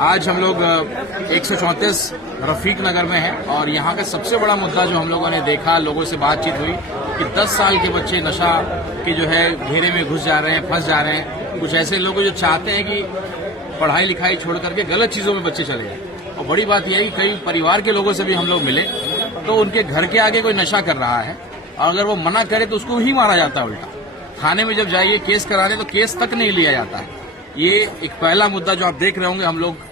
आज हम लोग 134 रफीक नगर में हैं और यहाँ का सबसे बड़ा मुद्दा जो हम लोगों ने देखा, लोगों से बातचीत हुई कि 10 साल के बच्चे नशा के जो है घेरे में घुस जा रहे हैं, फंस जा रहे हैं। कुछ ऐसे लोग जो चाहते हैं कि पढ़ाई लिखाई छोड़ करके गलत चीजों में बच्चे चले जाए। और बड़ी बात यह है कि कई परिवार के लोगों से भी हम लोग मिले तो उनके घर के आगे कोई नशा कर रहा है और अगर वो मना करे तो उसको ही मारा जाता है उल्टा। थाने में जब जाइए केस कराने तो केस तक नहीं लिया जाता है। ये एक पहला मुद्दा जो आप देख रहे होंगे, हम लोग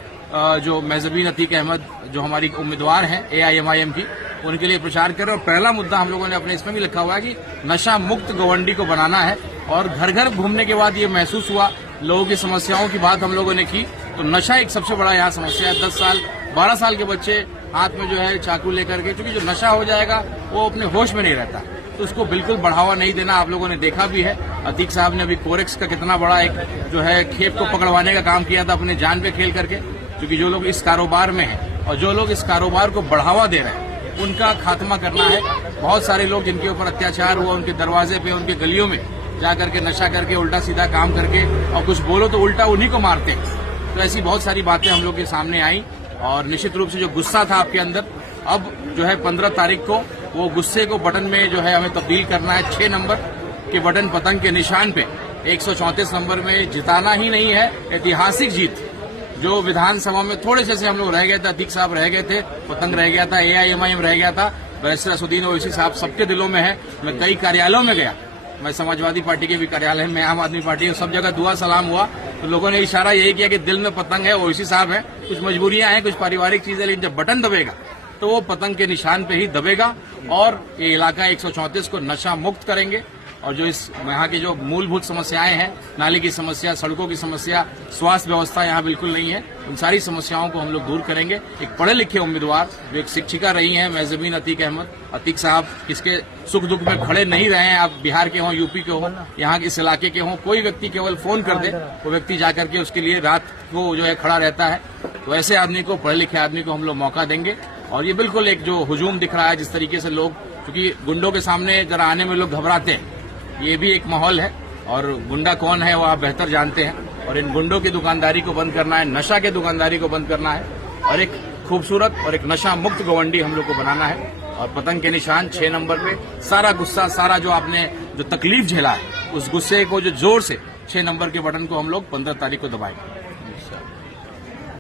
जो मेजबीन अतीक अहमद जो हमारी उम्मीदवार हैं AIMIM की, उनके लिए प्रचार कर रहे हैं। और पहला मुद्दा हम लोगों ने अपने इसमें भी लिखा हुआ है कि नशा मुक्त गवंडी को बनाना है। और घर घर घूमने के बाद ये महसूस हुआ, लोगों की समस्याओं की बात हम लोगों ने की, तो नशा एक सबसे बड़ा यहाँ समस्या है। 10 साल 12 साल के बच्चे हाथ में जो है चाकू लेकर के, क्योंकि जो नशा हो जाएगा वो अपने होश में नहीं रहता, तो उसको बिल्कुल बढ़ावा नहीं देना। आप लोगों ने देखा भी है, अतीक साहब ने अभी कोरेक्स का कितना बड़ा एक जो है खेप को पकड़वाने का काम किया था अपने जान पे खेल करके। क्योंकि जो लोग इस कारोबार में हैं और जो लोग इस कारोबार को बढ़ावा दे रहे हैं, उनका खात्मा करना है। बहुत सारे लोग जिनके ऊपर अत्याचार हुआ, उनके दरवाजे पे, उनके गलियों में जा करके नशा करके उल्टा सीधा काम करके और कुछ बोलो तो उल्टा उन्हीं को मारते हैं। तो ऐसी बहुत सारी बातें हम लोग के सामने आई और निश्चित रूप से जो गुस्सा था आपके अंदर, अब जो है 15 तारीख को वो गुस्से को बटन में जो है हमें तब्दील करना है। 6 नंबर के बटन पतंग के निशान पे 134 नंबर में जिताना ही नहीं है, ऐतिहासिक जीत। जो विधानसभा में थोड़े से हम लोग रह गए थे, अतीक साहब रह गए थे, पतंग रह गया था, AIMIM रह गया था, बैरिस्टर असदुद्दीन ओवैसी साहब सबके दिलों में है। मैं कई कार्यालयों में गया, मैं समाजवादी पार्टी के भी कार्यालय में, आम आदमी पार्टी, सब जगह दुआ सलाम हुआ तो लोगों ने इशारा यही किया कि दिल में पतंग है, ओवैसी साहब है, कुछ मजबूरियां हैं, कुछ पारिवारिक चीजें, लेकिन जब बटन दबेगा तो वो पतंग के निशान पे ही दबेगा और ये इलाका 134 को नशा मुक्त करेंगे। और जो इस यहाँ की जो मूलभूत समस्याएं हैं, नाली की समस्या, सड़कों की समस्या, स्वास्थ्य व्यवस्था यहाँ बिल्कुल नहीं है, उन सारी समस्याओं को हम लोग दूर करेंगे। एक पढ़े लिखे उम्मीदवार जो एक शिक्षिका रही हैं मेजबीन अतीक अहमद, अतीक साहब किसके सुख दुख में खड़े नहीं रहे हैं। आप बिहार के हों, यूपी के हों, यहाँ के इस इलाके के हों, कोई व्यक्ति केवल फोन कर दे, वो व्यक्ति जाकर के उसके लिए रात को जो है खड़ा रहता है। तो ऐसे आदमी को, पढ़े लिखे आदमी को हम लोग मौका देंगे। और ये बिल्कुल एक जो हुजूम दिख रहा है, जिस तरीके से लोग, क्योंकि गुंडों के सामने जरा आने में लोग घबराते हैं, ये भी एक माहौल है। और गुंडा कौन है वो आप बेहतर जानते हैं। और इन गुंडों की दुकानदारी को बंद करना है, नशा के दुकानदारी को बंद करना है और एक खूबसूरत और एक नशा मुक्त गवंडी हम लोग को बनाना है। और पतंग के निशान 6 नंबर पे सारा गुस्सा, सारा जो आपने जो तकलीफ झेला है, उस गुस्से को जो जोर से 6 नंबर के बटन को हम लोग 15 तारीख को दबाएंगे।